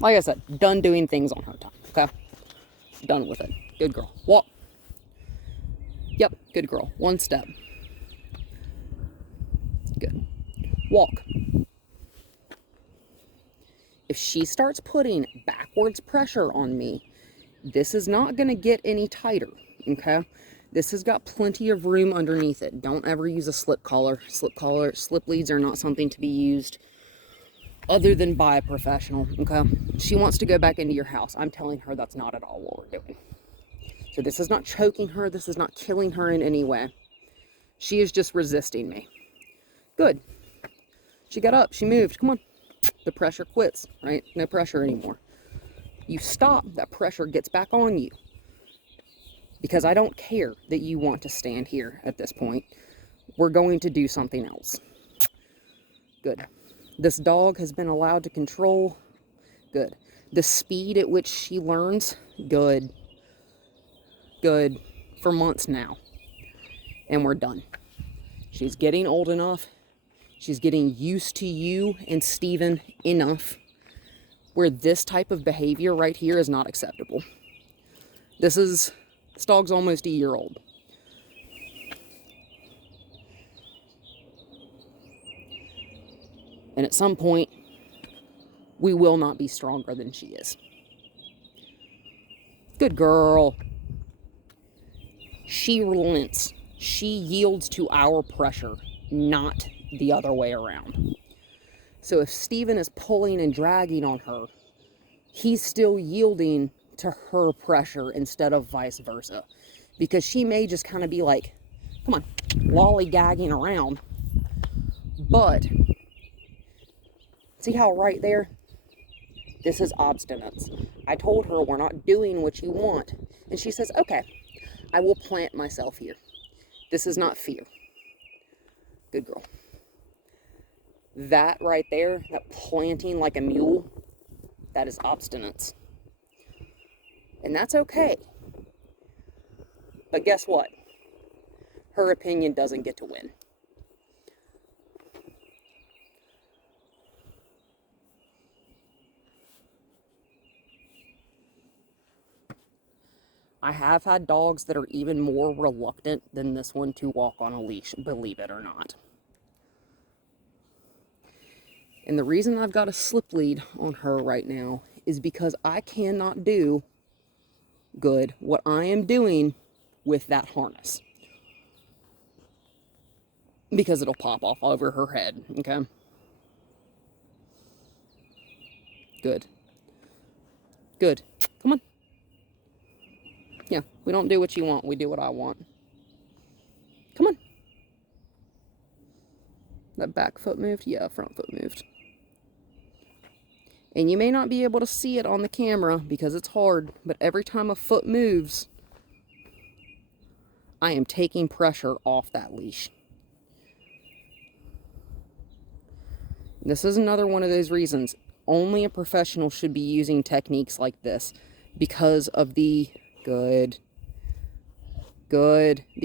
Like I said, done doing things on her time, okay? Done with it. Good girl. Walk. Yep, good girl. One step. Good. Walk. If she starts putting backwards pressure on me, this is not going to get any tighter, okay? This has got plenty of room underneath it. Don't ever use a slip collar. Slip leads are not something to be used other than by a professional, okay? She wants to go back into your house. I'm telling her that's not at all what we're doing. So this is not choking her. This is not killing her in any way. She is just resisting me. Good. She got up. She moved. Come on. The pressure quits, right? No pressure anymore. You stop, that pressure gets back on you. Because I don't care that you want to stand here at this point. We're going to do something else. Good. This dog has been allowed to control. Good. The speed at which she learns. Good. Good. For months now. And we're done. She's getting old enough. She's getting used to you and Steven enough where this type of behavior right here is not acceptable. This dog's almost a year old. And at some point, we will not be stronger than she is. Good girl. She relents. She yields to our pressure, not the other way around. So if Steven is pulling and dragging on her, he's still yielding to her pressure instead of vice versa. Because she may just kind of be like, come on, lollygagging around. But, see how right there? This is obstinance. I told her we're not doing what you want. And she says, okay, I will plant myself here. This is not fear. Good girl. That right there, that planting like a mule, that is obstinance. And that's okay. But guess what? Her opinion doesn't get to win. I have had dogs that are even more reluctant than this one to walk on a leash, believe it or not. And the reason I've got a slip lead on her right now is because I cannot do good what I am doing with that harness. Because it'll pop off over her head, okay? Good. Good. Come on. Yeah, we don't do what you want, we do what I want. Come on. That back foot moved? Yeah, front foot moved. And you may not be able to see it on the camera because it's hard, but every time a foot moves, I am taking pressure off that leash. This is another one of those reasons only a professional should be using techniques like this because of the the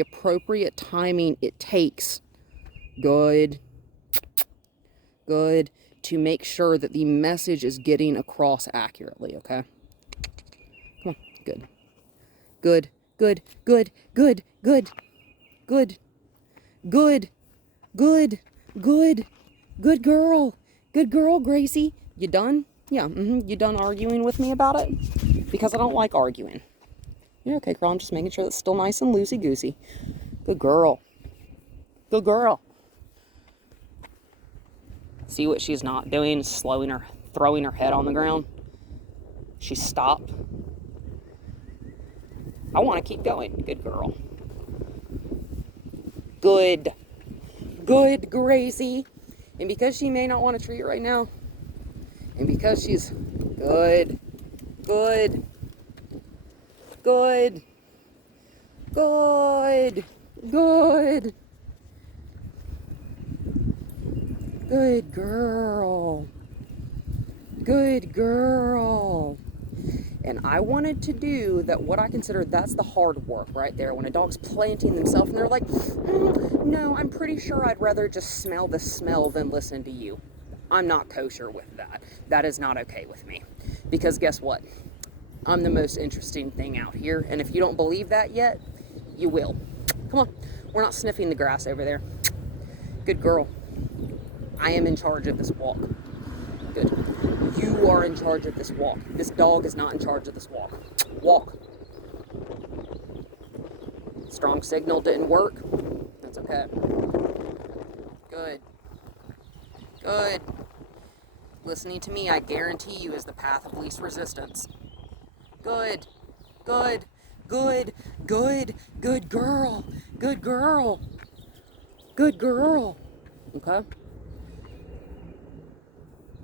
appropriate timing it takes. Good. To make sure that the message is getting across accurately, okay? Come on, good. Good. Good girl. Good girl, Gracie. You done? Yeah, you done arguing with me about it? Because I don't like arguing. You're okay, girl. I'm just making sure that's still nice and loosey-goosey. Good girl. Good girl. See what she's not doing? Slowing her, throwing her head on the ground. She stopped. I want to keep going. Good girl. Good. Good, Gracie. And because she may not want to treat right now, and because she's good. Good girl. Good girl. And I wanted to do that, what I consider that's the hard work right there. When a dog's planting themselves and they're like, no, I'm pretty sure I'd rather just smell the smell than listen to you. I'm not kosher with that. That is not okay with me. Because guess what? I'm the most interesting thing out here. And if you don't believe that yet, you will. Come on. We're not sniffing the grass over there. Good girl. I am in charge of this walk. Good. You are in charge of this walk. This dog is not in charge of this walk. Walk. Strong signal didn't work. That's okay. Good. Good. Listening to me, I guarantee you, is the path of least resistance. Good. Good. Good. Good. Good girl. Good girl. Good girl. Okay.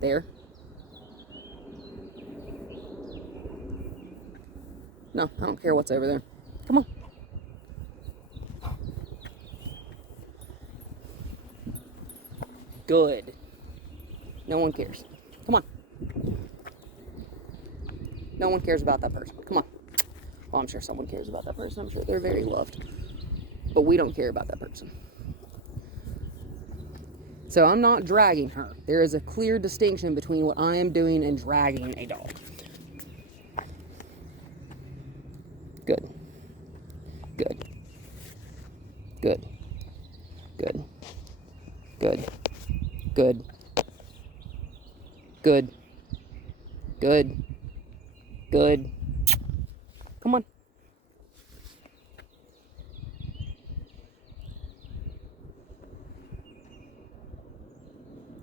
There. No, I don't care what's over there. Come on. Good. No one cares. Come on. No one cares about that person. Come on. Well, I'm sure someone cares about that person. I'm sure they're very loved. But we don't care about that person. So I'm not dragging her. There is a clear distinction between what I am doing and dragging a dog. Good. Good. Good. Good. Good. Good. Good. Good. Good. Come on.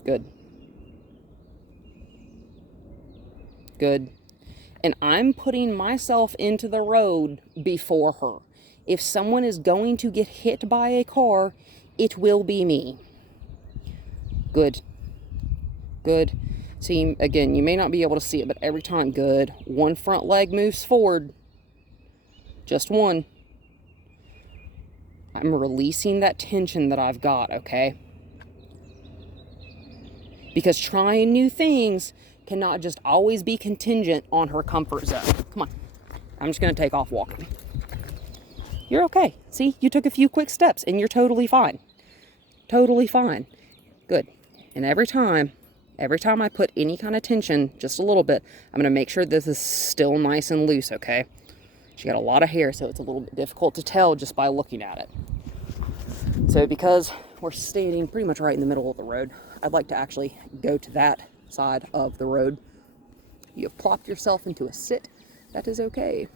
Good. Good. And I'm putting myself into the road before her. If someone is going to get hit by a car, it will be me. Good. Good. See, again, you may not be able to see it, but every time, good. One front leg moves forward. Just one. I'm releasing that tension that I've got, okay? Because trying new things cannot just always be contingent on her comfort zone. Come on. I'm just going to take off walking. You're okay. See, you took a few quick steps and you're totally fine. Totally fine. Good. And every time I put any kind of tension, just a little bit, I'm going to make sure this is still nice and loose, okay? She got a lot of hair, so it's a little bit difficult to tell just by looking at it. So because we're standing pretty much right in the middle of the road, I'd like to actually go to that side of the road. You have plopped yourself into a sit. That is okay.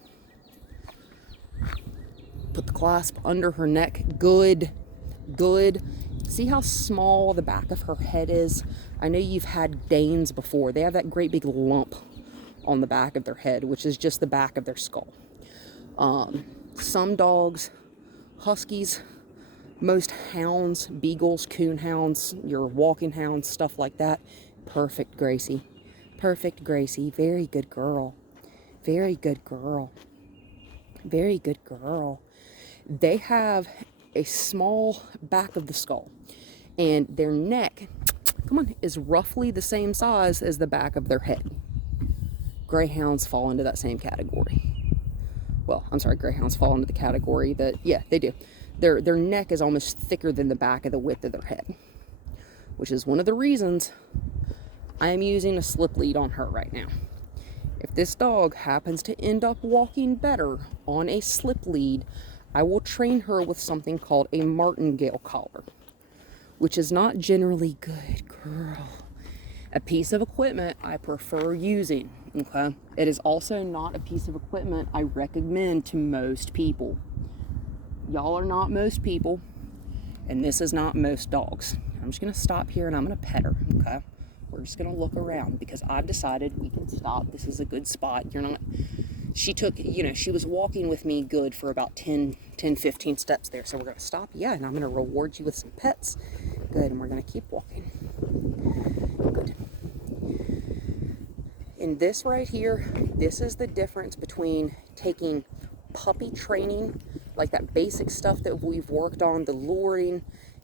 Put the clasp under her neck. Good. Good. See how small the back of her head is? I know you've had Danes before. They have that great big lump on the back of their head, which is just the back of their skull. Some dogs, huskies, most hounds, beagles, coon hounds, your walking hounds, stuff like that. Perfect, Gracie. Perfect, Gracie. Very good girl. Very good girl. Very good girl. They have a small back of the skull, and their neck, come on, is roughly the same size as the back of their head. Greyhounds fall into that same category. Well, I'm sorry, greyhounds fall into the category that, yeah, they do. Their neck is almost thicker than the back of the width of their head, which is one of the reasons I am using a slip lead on her right now. If this dog happens to end up walking better on a slip lead, I will train her with something called a martingale collar, which is not generally good, girl. A piece of equipment I prefer using, okay? It is also not a piece of equipment I recommend to most people. Y'all are not most people, and this is not most dogs. I'm just gonna stop here and I'm gonna pet her, okay? We're just gonna look around because I've decided we can stop. This is a good spot. She took, she was walking with me good for about 10, 15 steps there. So we're gonna stop, yeah, and I'm gonna reward you with some pets. Good, and we're gonna keep walking. Good. In this right here, this is the difference between taking puppy training, like that basic stuff that we've worked on, the luring,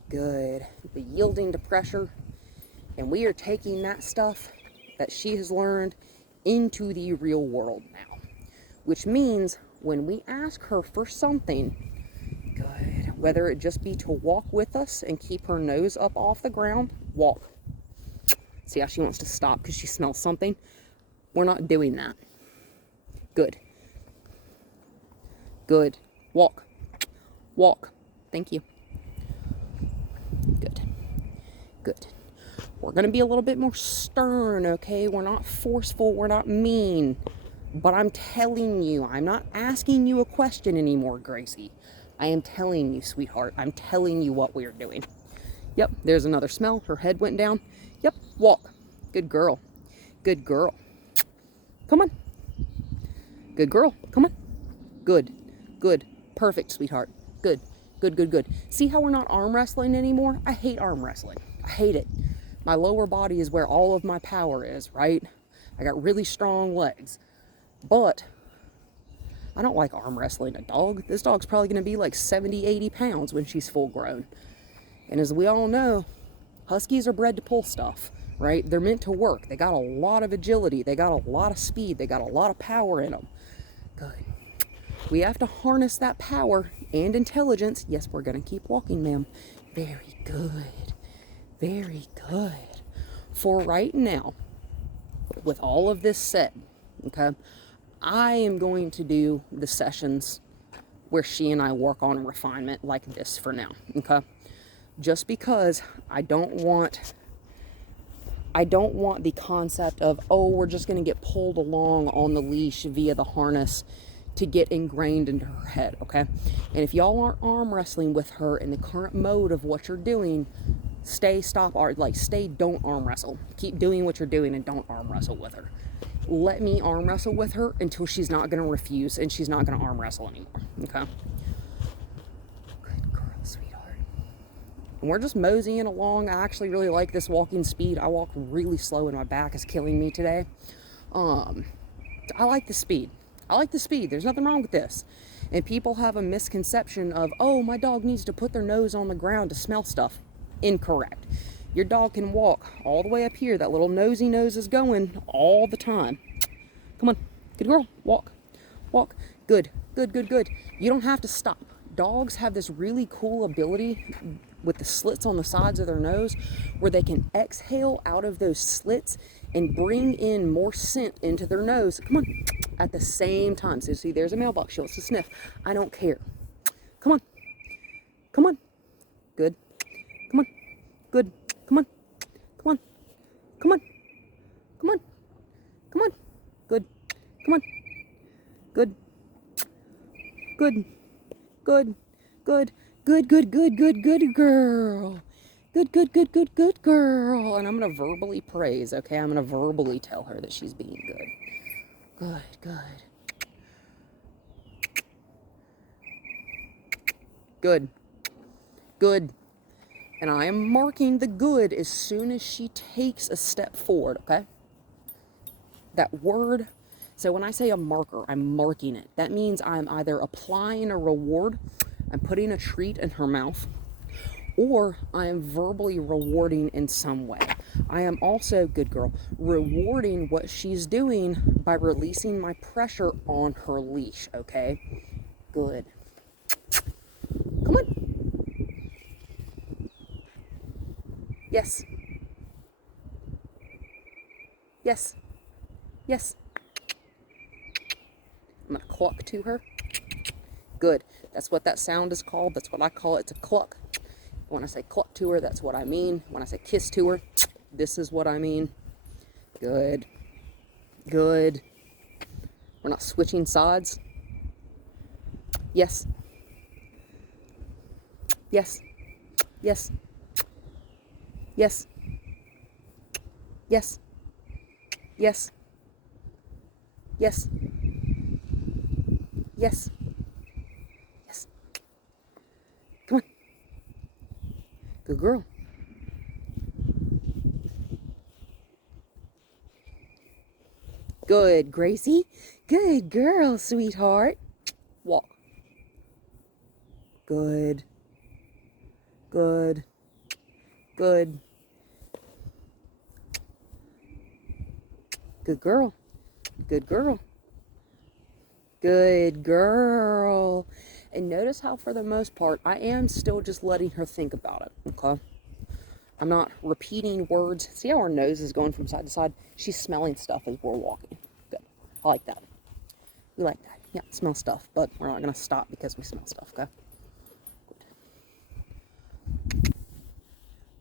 good, the yielding to pressure, and we are taking that stuff that she has learned into the real world now. Which means when we ask her for something, good, whether it just be to walk with us and keep her nose up off the ground, walk. See how she wants to stop because she smells something? We're not doing that. Good. Good. Walk. Walk. Thank you. Good. Good. We're going to be a little bit more stern, okay? We're not forceful. We're not mean. But I'm telling you, I'm not asking you a question anymore, Gracie. I am telling you, sweetheart. I'm telling you what we're doing. Yep, there's another smell. Her head went down. Yep, walk. Good girl. Good girl. Come on. Good girl. Come on. Good. Good. Perfect, sweetheart. Good. Good, good, good. See how we're not arm wrestling anymore? I hate arm wrestling. I hate it. My lower body is where all of my power is, right? I got really strong legs. But I don't like arm wrestling a dog. This dog's probably going to be like 70, 80 pounds when she's full grown. And as we all know, Huskies are bred to pull stuff, right? They're meant to work. They got a lot of agility. They got a lot of speed. They got a lot of power in them. Good. We have to harness that power and intelligence. Yes, we're going to keep walking, ma'am. Very good. Very good. For right now, with all of this said, okay, I am going to do the sessions where she and I work on refinement like this for now, okay? Just because I don't want the concept of, oh, we're just going to get pulled along on the leash via the harness to get ingrained into her head, okay? And if y'all aren't arm wrestling with her in the current mode of what you're doing, don't arm wrestle. Keep doing what you're doing and don't arm wrestle with her. Let me arm wrestle with her until she's not going to refuse and she's not going to arm wrestle anymore, okay? Good girl, sweetheart. And we're just moseying along. I actually really like this walking speed. I walk really slow and my back is killing me today. I like the speed. I like the speed. There's nothing wrong with this. And people have a misconception of, oh, my dog needs to put their nose on the ground to smell stuff. Incorrect. Your dog can walk all the way up here. That little nosy nose is going all the time. Come on. Good girl. Walk. Walk. Good. Good, good, good. You don't have to stop. Dogs have this really cool ability with the slits on the sides of their nose where they can exhale out of those slits and bring in more scent into their nose. Come on. At the same time. So see, there's a mailbox. She wants to sniff. I don't care. Come on. Come on. Good. Come on. Good. Come on. Come on. Come on. Come on. Come on. Good. Come on. Good. Good. Good. Good. Good, good, good, good, good girl. Good, good, good, good, good girl. And I'm going to verbally praise, okay? I'm going to verbally tell her that she's being good. Good, good. Good. Good. And I am marking the good as soon as she takes a step forward, okay? That word, so when I say a marker, I'm marking it. That means I'm either applying a reward, I'm putting a treat in her mouth, or I am verbally rewarding in some way. I am also, good girl, rewarding what she's doing by releasing my pressure on her leash, okay? Good. Come on. Yes. Yes. Yes. I'm going to cluck to her. Good. That's what that sound is called. That's what I call it. It's a cluck. When I say cluck to her, that's what I mean. When I say kiss to her, this is what I mean. Good. Good. We're not switching sides. Yes. Yes. Yes. Yes. Yes. Yes. Yes. Yes. Yes. Come on. Good girl. Good, Gracie. Good girl, sweetheart. Walk. Good. Good. Good. Good girl. Good girl. Good girl. And notice how for the most part, I am still just letting her think about it, okay? I'm not repeating words. See how her nose is going from side to side? She's smelling stuff as we're walking. Good. I like that. We like that. Yeah, smell stuff, but we're not going to stop because we smell stuff, okay?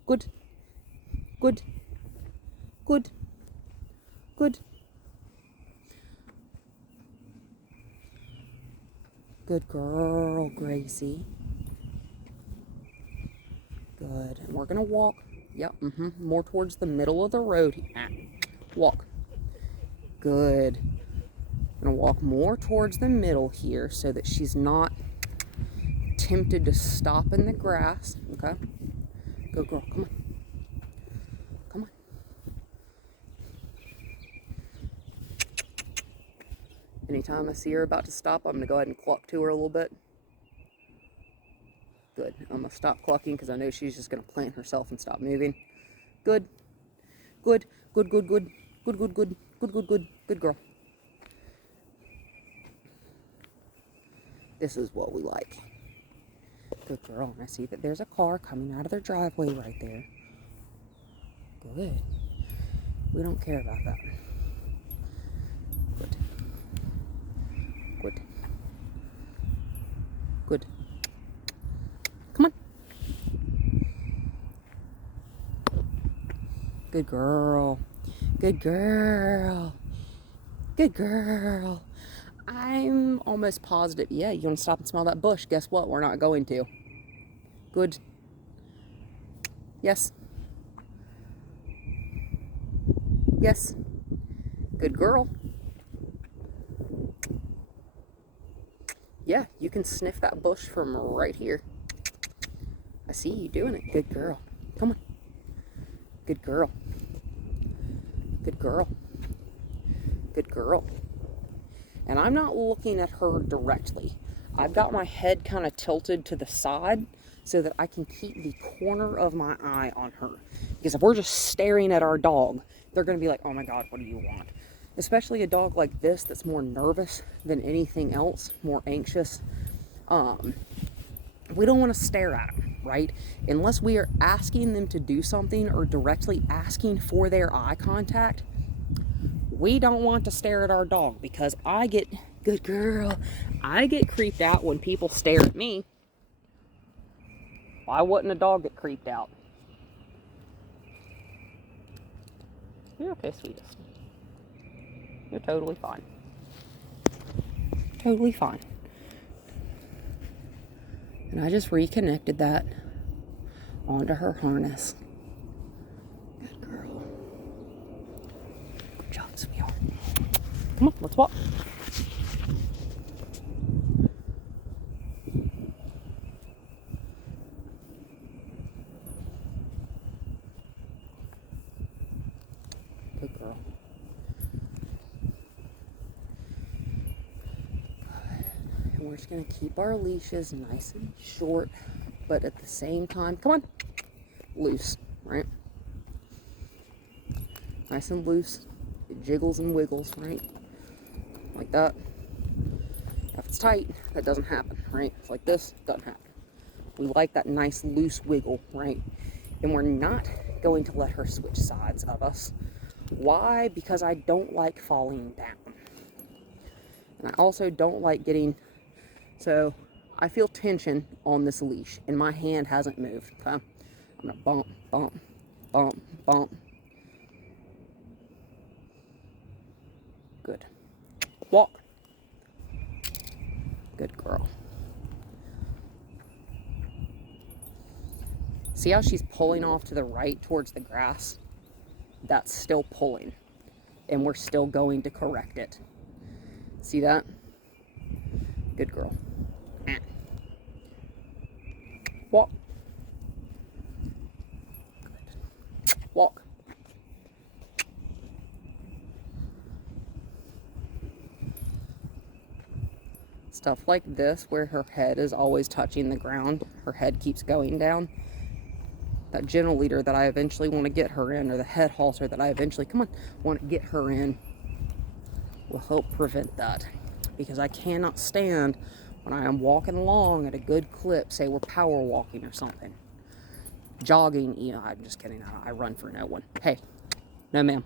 Good. Good. Good. Good. Good girl, Gracie. Good. And we're going to walk. Yep, more towards the middle of the road. Walk. Good. I'm going to walk more towards the middle here so that she's not tempted to stop in the grass. Okay? Good girl. Come on. Come on. Anytime I see her about to stop, I'm going to go ahead and cluck to her a little bit. Good. I'm going to stop clucking because I know she's just going to plant herself and stop moving. Good. Good. Good, good, good. Good, good, good. Good, good, good. Good girl. This is what we like. Good girl. And I see that there's a car coming out of their driveway right there. Good. We don't care about that. Good. Good. Good. Come on. Good girl. Good girl. Good girl. I'm almost positive. Yeah, you want to stop and smell that bush? Guess what? We're not going to. Good. Yes. Yes. Good girl. Yeah, you can sniff that bush from right here. I see you doing it. Good girl. Come on. Good girl. Good girl. Good girl. And I'm not looking at her directly. I've got my head kind of tilted to the side so that I can keep the corner of my eye on her. Because if we're just staring at our dog, they're going to be like, oh my God, what do you want? Especially a dog like this that's more nervous than anything else, more anxious. We don't want to stare at them, right? Unless we are asking them to do something or directly asking for their eye contact, we don't want to stare at our dog because I get, good girl, I get creeped out when people stare at me. Why wouldn't a dog get creeped out? You're okay, sweetest. You're totally fine. Totally fine. And I just reconnected that onto her harness. Good girl. Good job, sweetheart. Come on, let's walk. Good girl. And we're just going to keep our leashes nice and short, but at the same time, come on, loose, right? Nice and loose. It jiggles and wiggles, right? Like that. If it's tight, that doesn't happen, right? It's like this, doesn't happen. We like that nice loose wiggle, right? And we're not going to let her switch sides of us. Why? Because I don't like falling down. And I also don't like getting, so I feel tension on this leash and my hand hasn't moved, okay? I'm gonna bump, bump, bump, bump. Good. Walk. Good girl. See how she's pulling off to the right towards the grass? That's still pulling. And we're still going to correct it. See that? Good girl. Walk. Good. Walk. Stuff like this, where her head is always touching the ground, her head keeps going down. That gentle leader that I eventually want to get her in, or the head halter that I eventually, want to get her in, will help prevent that. Because I cannot stand when I am walking along at a good clip, say we're power walking or something, jogging. You know, I'm just kidding. I run for no one. Hey, no ma'am.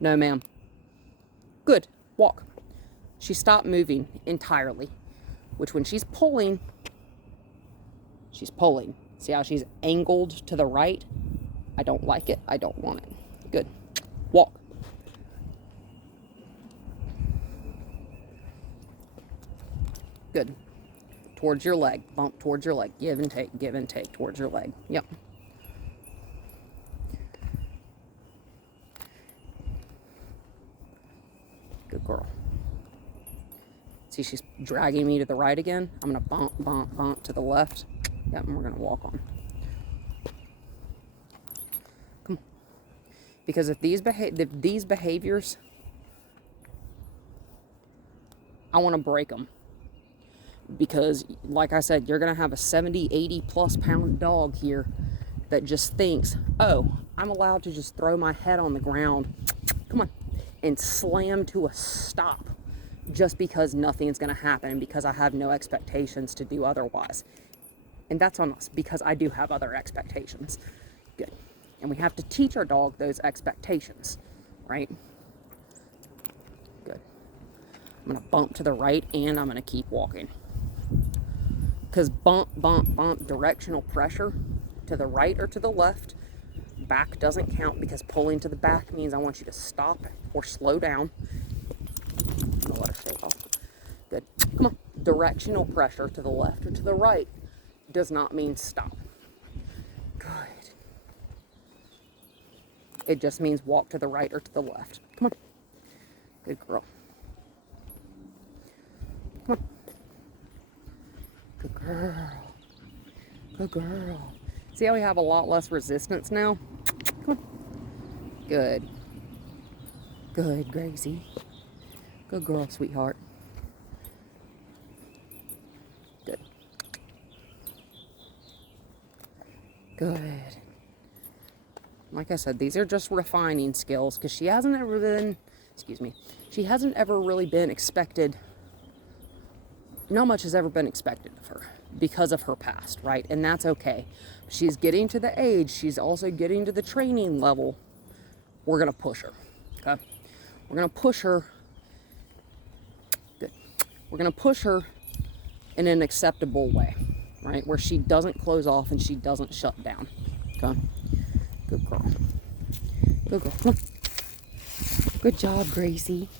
No ma'am. Good. Walk. She stopped moving entirely, which when she's pulling, she's pulling. See how she's angled to the right? I don't like it. I don't want it. Good. Walk. Good. Towards your leg. Bump towards your leg. Give and take towards your leg. Yep. Good girl. See, she's dragging me to the right again. I'm going to bump to the left. Yep, and we're going to walk on. Come on. Because if these behaviors, I want to break them. Because, like I said, you're going to have a 70, 80 plus pound dog here that just thinks, oh, I'm allowed to just throw my head on the ground, come on, and slam to a stop just because nothing's going to happen and because I have no expectations to do otherwise. And that's on us, because I do have other expectations. Good. And we have to teach our dog those expectations, right? Good. I'm going to bump to the right, and I'm going to keep walking. Because bump, directional pressure to the right or to the left. Back doesn't count, because pulling to the back means I want you to stop or slow down. I'm going to let her stay off. Good. Come on. Directional pressure to the left or to the right does not mean stop. Good. It just means walk to the right or to the left. Come on. Good girl. Come on. Good girl. Good girl. See how we have a lot less resistance now? Come on. Good. Good, Gracie. Good girl, sweetheart. Good. Good. Like I said, these are just refining skills, because she hasn't ever really been expected. Not much has ever been expected of her because of her past, right? And that's okay. She's getting to the age. She's also getting to the training level. We're going to push her, okay? We're going to push her. Good. We're going to push her in an acceptable way, right? Where she doesn't close off and she doesn't shut down, okay? Good girl. Good girl. Come on. Good job, Gracie.